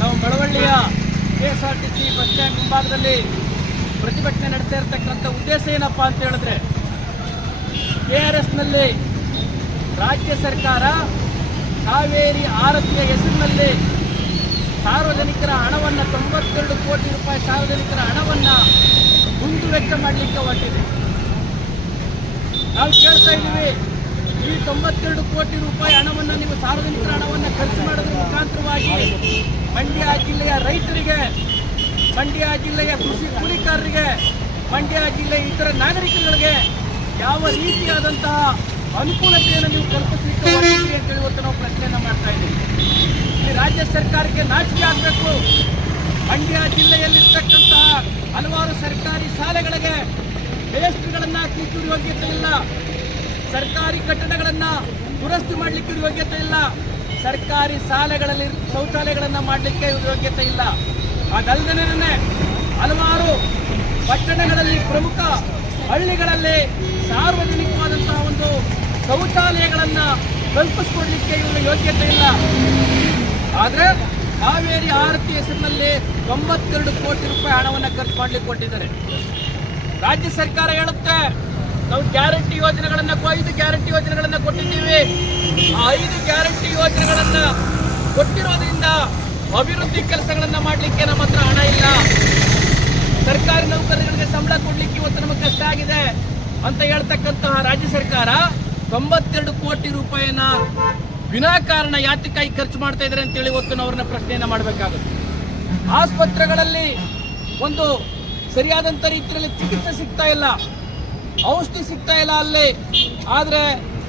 ನಾವು ಮಳವಳ್ಳಿಯ K S R T C bus stand ಮುಂಭಾಗದಲ್ಲಿ ಪ್ರತಿಭಟನೆ ನಡೆಸ್ತಾ ಇರತಕ್ಕಂಥ ಉದ್ದೇಶ ಏನಪ್ಪ ಅಂತ ಹೇಳಿದ್ರೆ, ಕೆ ಆರ್ ಎಸ್ನಲ್ಲಿ ರಾಜ್ಯ ಸರ್ಕಾರ ಕಾವೇರಿ ಆರತಿಯ ಹೆಸರಿನಲ್ಲಿ ಸಾರ್ವಜನಿಕರ ಹಣವನ್ನು ತೊಂಬತ್ತೆರಡು ಕೋಟಿ ರೂಪಾಯಿ ಸಾರ್ವಜನಿಕರ ಹಣವನ್ನು ಮುಂದು ವೆಚ್ಚ ಮಾಡಲಿಕ್ಕೆ ಹೊರಟಿದೆ. ನಾವು ಕೇಳ್ತಾ ಇದ್ದೀವಿ, ಈ ತೊಂಬತ್ತೆರಡು ಕೋಟಿ ರೂಪಾಯಿ ಹಣವನ್ನು ನೀವು ಸಾರ್ವಜನಿಕರ ಹಣವನ್ನು ಖರ್ಚು ಮಾಡೋದ್ರ ಮುಖಾಂತರವಾಗಿ ಮಂಡ್ಯ ಜಿಲ್ಲೆಯ ರೈತರಿಗೆ, ಮಂಡ್ಯ ಜಿಲ್ಲೆಯ ಕೃಷಿ ಕೂಲಿಕಾರರಿಗೆ, ಮಂಡ್ಯ ಜಿಲ್ಲೆಯ ಇತರ ನಾಗರಿಕರುಗಳಿಗೆ ಯಾವ ರೀತಿಯಾದಂತಹ ಅನುಕೂಲತೆಯನ್ನು ನೀವು ಕಲ್ಪಿಸಲಿಕ್ಕೆ ಅಂತ ಇವತ್ತು ನಾವು ಪ್ರಶ್ನೆಯನ್ನು ಮಾಡ್ತಾ ಇದ್ದೀವಿ. ಈ ರಾಜ್ಯ ಸರ್ಕಾರಕ್ಕೆ ನಾಚಿಕೆ ಆಗಬೇಕು. ಮಂಡ್ಯ ಜಿಲ್ಲೆಯಲ್ಲಿರ್ತಕ್ಕಂತಹ ಹಲವಾರು ಸರ್ಕಾರಿ ಶಾಲೆಗಳಿಗೆ ವೇಸ್ಟ್ಗಳನ್ನು ಹಾಕಲಿಕ್ಕೆ ಯೋಗ್ಯತೆ ಇಲ್ಲ. ಸರ್ಕಾರಿ ಕಟ್ಟಡಗಳನ್ನು ದುರಸ್ತಿ ಮಾಡಲಿಕ್ಕೆ ಯೋಗ್ಯತೆ ಇಲ್ಲ. ಸರ್ಕಾರಿ ಶಾಲೆಗಳಲ್ಲಿ ಶೌಚಾಲಯಗಳನ್ನು ಮಾಡಲಿಕ್ಕೆ ಯೋಗ್ಯತೆ ಇಲ್ಲ. ಅದಲ್ಲದೆ ಹಲವಾರು ಪಟ್ಟಣಗಳಲ್ಲಿ ಪ್ರಮುಖ ಹಳ್ಳಿಗಳಲ್ಲಿ ಸಾರ್ವಜನಿಕವಾದಂತಹ ಒಂದು ಶೌಚಾಲಯಗಳನ್ನು ಕಲ್ಪಿಸ್ಕೊಡ್ಲಿಕ್ಕೆ ಇವರು ಯೋಗ್ಯತೆ ಇಲ್ಲ. ಆದರೆ ಕಾವೇರಿ ಆರತಿ ಹೆಸರಿನಲ್ಲಿ ತೊಂಬತ್ತೆರಡು ಕೋಟಿ ರೂಪಾಯಿ ಹಣವನ್ನು ಖರ್ಚು ಮಾಡ್ಲಿಕ್ಕೆ ಕೊಟ್ಟಿದ್ದಾರೆ. ರಾಜ್ಯ ಸರ್ಕಾರ ಹೇಳುತ್ತೆ, ನಾವು ಗ್ಯಾರಂಟಿ ಯೋಜನೆಗಳನ್ನ ಐದು ಗ್ಯಾರಂಟಿ ಆ ಐದು ಗ್ಯಾರಂಟಿ ಯೋಜನೆಗಳನ್ನ ಕೊಟ್ಟಿರೋದ್ರಿಂದ ಅಭಿವೃದ್ಧಿ ಕೆಲಸಗಳನ್ನ ಮಾಡಲಿಕ್ಕೆ ನಮ್ಮ ಹತ್ರ ಹಣ ಇಲ್ಲ. ಸರ್ಕಾರಿ ನೌಕರರಿಗೆ ಸಂಬಳ ಕೊಡ್ಲಿಕ್ಕೆ ಇವತ್ತು ನಮಗೆ ಕಷ್ಟ ಆಗಿದೆ ಅಂತ ಹೇಳ್ತಕ್ಕಂತಹ ರಾಜ್ಯ ಸರ್ಕಾರ ತೊಂಬತ್ತೆರಡು ಕೋಟಿ ರೂಪಾಯಿನ ವಿನಾಕಾರಣ ಯಾತಕ್ಕಾಗಿ ಖರ್ಚು ಮಾಡ್ತಾ ಇದ್ದಾರೆ ಅಂತೇಳಿ ಇವತ್ತು ನಾವು ಅವ್ರನ್ನ ಪ್ರಶ್ನೆಯನ್ನು ಮಾಡಬೇಕಾಗುತ್ತೆ. ಆಸ್ಪತ್ರೆಗಳಲ್ಲಿ ಒಂದು ಸರಿಯಾದಂಥ ರೀತಿಯಲ್ಲಿ ಚಿಕಿತ್ಸೆ ಸಿಗ್ತಾ ಇಲ್ಲ. ಔಷಧಿ ಸಿಗ್ತಾ ಇಲ್ಲ ಅಲ್ಲಿ. ಆದರೆ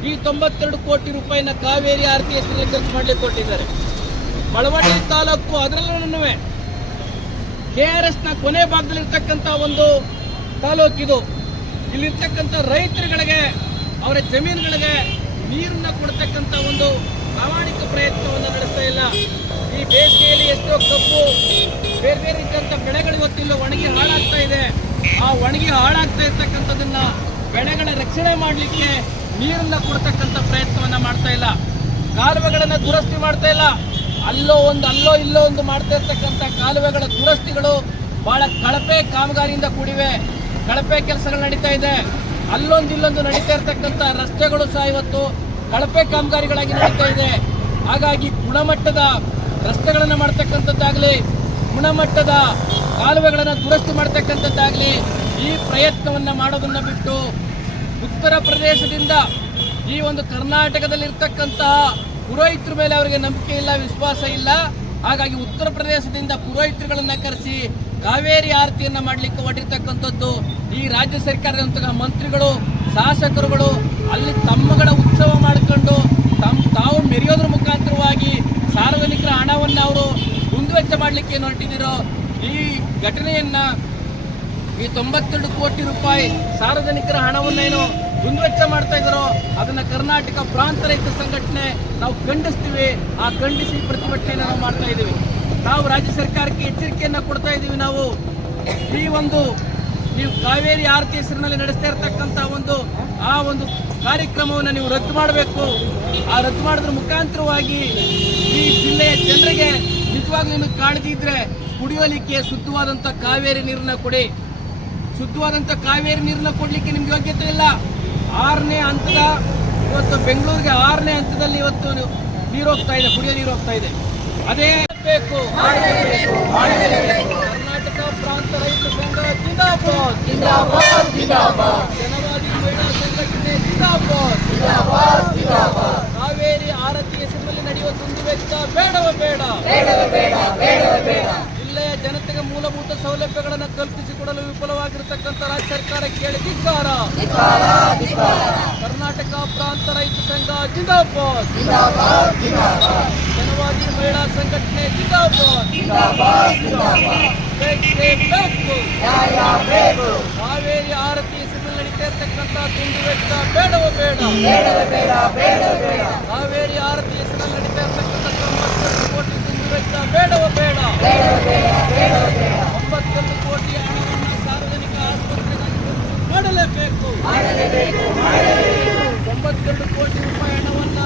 ಈ ತೊಂಬತ್ತೆರಡು ಕೋಟಿ ರೂಪಾಯಿನ ಕಾವೇರಿ ಆರತಿ ಹೆಸರಲ್ಲಿ ಖರ್ಚು ಮಾಡಲಿಕ್ಕೆ ಕೊಟ್ಟಿದ್ದಾರೆ. ಮಳವಳ್ಳಿ ತಾಲೂಕು ಅದರಲ್ಲೂ ಕೆ ಆರ್ ಎಸ್ನ ಕೊನೆ ಭಾಗದಲ್ಲಿರ್ತಕ್ಕಂಥ ಒಂದು ತಾಲೂಕಿದು ಇಲ್ಲಿರ್ತಕ್ಕಂಥ ರೈತರುಗಳಿಗೆ, ಅವರ ಜಮೀನುಗಳಿಗೆ ನೀರನ್ನು ಕೊಡ್ತಕ್ಕಂಥ ಒಂದು ಪ್ರಾಮಾಣಿಕ ಪ್ರಯತ್ನವನ್ನು ನಡೆಸ್ತಾ ಇಲ್ಲ. ಈ ಬೇಸಿಗೆಯಲ್ಲಿ ಎಷ್ಟೋ ಕಬ್ಬು ಬೇರೆ ಬೇರೆ ಇದ್ದಂಥ ಬೆಳೆಗಳು ಇವತ್ತಿಲ್ಲ ಒಣಗಿ ಹಾಳಾಗ್ತಾ ಇದೆ. ಆ ಒಣಗಿ ಹಾಳಾಗ್ತಾ ಇರ್ತಕ್ಕಂಥದ್ದನ್ನು ಬೆಳೆಗಳ ರಕ್ಷಣೆ ಮಾಡಲಿಕ್ಕೆ ನೀರನ್ನ ಕೊಡ್ತಕ್ಕಂಥ ಪ್ರಯತ್ನವನ್ನು ಮಾಡ್ತಾ ಇಲ್ಲ. ಕಾಲುವೆಗಳನ್ನು ದುರಸ್ತಿ ಮಾಡ್ತಾ ಇಲ್ಲ. ಅಲ್ಲೋ ಒಂದು, ಅಲ್ಲೋ ಇಲ್ಲೋ ಒಂದು ಮಾಡ್ತಾ ಇರ್ತಕ್ಕಂಥ ಕಾಲುವೆಗಳ ದುರಸ್ತಿಗಳು ಬಹಳ ಕಳಪೆ ಕಾಮಗಾರಿಯಿಂದ ಕೂಡಿವೆ. ಕಳಪೆ ಕೆಲಸಗಳು ನಡೀತಾ ಇದೆ. ಅಲ್ಲೊಂದು, ಇಲ್ಲೊಂದು ನಡೀತಾ ಇರ್ತಕ್ಕಂಥ ರಸ್ತೆಗಳು ಸಹ ಇವತ್ತು ಕಳಪೆ ಕಾಮಗಾರಿಗಳಾಗಿ ನಡೀತಾ ಇದೆ. ಹಾಗಾಗಿ ಗುಣಮಟ್ಟದ ರಸ್ತೆಗಳನ್ನು ಮಾಡ್ತಕ್ಕಂಥದ್ದಾಗಲಿ, ಗುಣಮಟ್ಟದ ಕಾಲುವೆಗಳನ್ನು ದುರಸ್ತಿ ಮಾಡ್ತಕ್ಕಂಥದ್ದಾಗಲಿ ಈ ಪ್ರಯತ್ನವನ್ನು ಮಾಡೋದನ್ನು ಬಿಟ್ಟು ಉತ್ತರ ಪ್ರದೇಶದಿಂದ ಈ ಒಂದು ಕರ್ನಾಟಕದಲ್ಲಿರ್ತಕ್ಕಂತಹ ಪುರೋಹಿತರ ಮೇಲೆ ಅವರಿಗೆ ನಂಬಿಕೆ ಇಲ್ಲ, ವಿಶ್ವಾಸ ಇಲ್ಲ. ಹಾಗಾಗಿ ಉತ್ತರ ಪ್ರದೇಶದಿಂದ ಪುರೋಹಿತರುಗಳನ್ನ ಕರೆಸಿ ಕಾವೇರಿ ಆರತಿಯನ್ನ ಮಾಡಲಿಕ್ಕೆ ಹೊರಟಿರ್ತಕ್ಕಂಥದ್ದು ಈ ರಾಜ್ಯ ಸರ್ಕಾರದಂತಹ ಮಂತ್ರಿಗಳು, ಶಾಸಕರುಗಳು ಅಲ್ಲಿ ತಮ್ಮಗಳ ಉತ್ಸವ ಮಾಡಿಕೊಂಡು ತಮ್ಮ ತಾವು ಮೆರೆಯೋದ್ರ ಮುಖಾಂತರವಾಗಿ ಸಾರ್ವಜನಿಕರ ಹಣವನ್ನು ಅವರು ಮುಂದುವೆಚ್ಚ ಮಾಡಲಿಕ್ಕೆ ಏನು ಹೊರಟಿದ್ದೀರೋ ಈ ಘಟನೆಯನ್ನ ಈ ತೊಂಬತ್ತೆರಡು ಕೋಟಿ ರೂಪಾಯಿ ಸಾರ್ವಜನಿಕರ ಹಣವನ್ನೇನು ದುಂದುವೆಚ್ಚ ಮಾಡ್ತಾ ಇದ್ದಾರೋ, ಅದನ್ನ ಕರ್ನಾಟಕ ಪ್ರಾಂತ ರೈತ ಸಂಘಟನೆ ನಾವು ಖಂಡಿಸ್ತೀವಿ. ಆ ಖಂಡಿಸಿ ಪ್ರತಿಭಟನೆಯನ್ನು ನಾವು ಮಾಡ್ತಾ ಇದ್ದೀವಿ. ನಾವು ರಾಜ್ಯ ಸರ್ಕಾರಕ್ಕೆ ಎಚ್ಚರಿಕೆಯನ್ನು ಕೊಡ್ತಾ ಇದ್ದೀವಿ ನಾವು. ಈ ಒಂದು, ನೀವು ಕಾವೇರಿ ಆರತಿ ಹೆಸರಿನಲ್ಲಿ ನಡೆಸ್ತಾ ಇರತಕ್ಕಂಥ ಒಂದು, ಆ ಒಂದು ಕಾರ್ಯಕ್ರಮವನ್ನು ನೀವು ರದ್ದು ಮಾಡಬೇಕು. ಆ ರದ್ದು ಮಾಡೋದ್ರ ಮುಖಾಂತರವಾಗಿ ಈ ಜಿಲ್ಲೆಯ ಜನರಿಗೆ ನಿಜವಾಗ್ಲೂ ನಿಮಗೆ ಕಾಳಜಿ ಇದ್ರೆ ಕುಡಿಯೋಲಿಕ್ಕೆ ಶುದ್ಧವಾದಂಥ ಕಾವೇರಿ ನೀರನ್ನ ಕೊಡಿ. ಶುದ್ಧವಾದಂಥ ಕಾವೇರಿ ನೀರನ್ನ ಕೊಡ್ಲಿಕ್ಕೆ ನಿಮ್ಗೆ ಯೋಗ್ಯತೆ ಇಲ್ಲ. ಆರನೇ ಹಂತದ ಇವತ್ತು ಬೆಂಗಳೂರಿಗೆ ಆರನೇ ಹಂತದಲ್ಲಿ ಇವತ್ತು ನೀರು ಹೋಗ್ತಾ ಇದೆ ಕುಡಿಯೋ ನೀರು ಹೋಗ್ತಾ ಇದೆ. ಅದೇ ಬೇಕು. ಕರ್ನಾಟಕ ಪ್ರಾಂತ ರೈತ ಸಂಘ ಜಿಂದಾಬಾದ್. ಜಿಂದಾಬಾದ್ ಜಿಂದಾಬಾದ್. ಜನವಾದಿ ಮಹಿಳಾ ಸಂಘಟನೆ ಜಿಂದಾಬಾದ್. ಜಿಂದಾಬಾದ್ ಜಿಂದಾಬಾದ್. ಕಾವೇರಿ ಆರತಿ ಹೆಸರಿನಲ್ಲಿ ನಡೆಯುವ ವೆಚ್ಚ ಬೇಡವ ಬೇಡ. ಬೇಡವೇ ಬೇಡ ಬೇಡವೇ ಬೇಡ. ಮೂಲಭೂತ ಸೌಲಭ್ಯಗಳನ್ನು ಕಲ್ಪಿಸಿಕೊಡಲು ವಿಫಲವಾಗಿರತಕ್ಕಂಥ ರಾಜ್ಯ ಸರ್ಕಾರ ಕೇಳಿ ಧಿಕ್ಕಾರ. ಕರ್ನಾಟಕ ಪ್ರಾಂತ ರೈತ ಸಂಘ ಜಿಂದಾಬಾದ್. ಜನವಾದಿ ಮಹಿಳಾ ಸಂಘಟನೆ ಜಿಂದಾಬಾದ್. ಕಾವೇರಿ ಆರತಿ ಹೆಸರಿನಲ್ಲಿ ನಡೀತಾ ಇರತಕ್ಕಂಥ ವೆಚ್ಚ ಬೇಡವ ಬೇಡ. ಬೇಡವೇ ಮಾಡಲೇಬೇಕು. ಒಂಬತ್ತೆರಡು ಕೋಟಿ ರೂಪಾಯಿ ಹಣವನ್ನು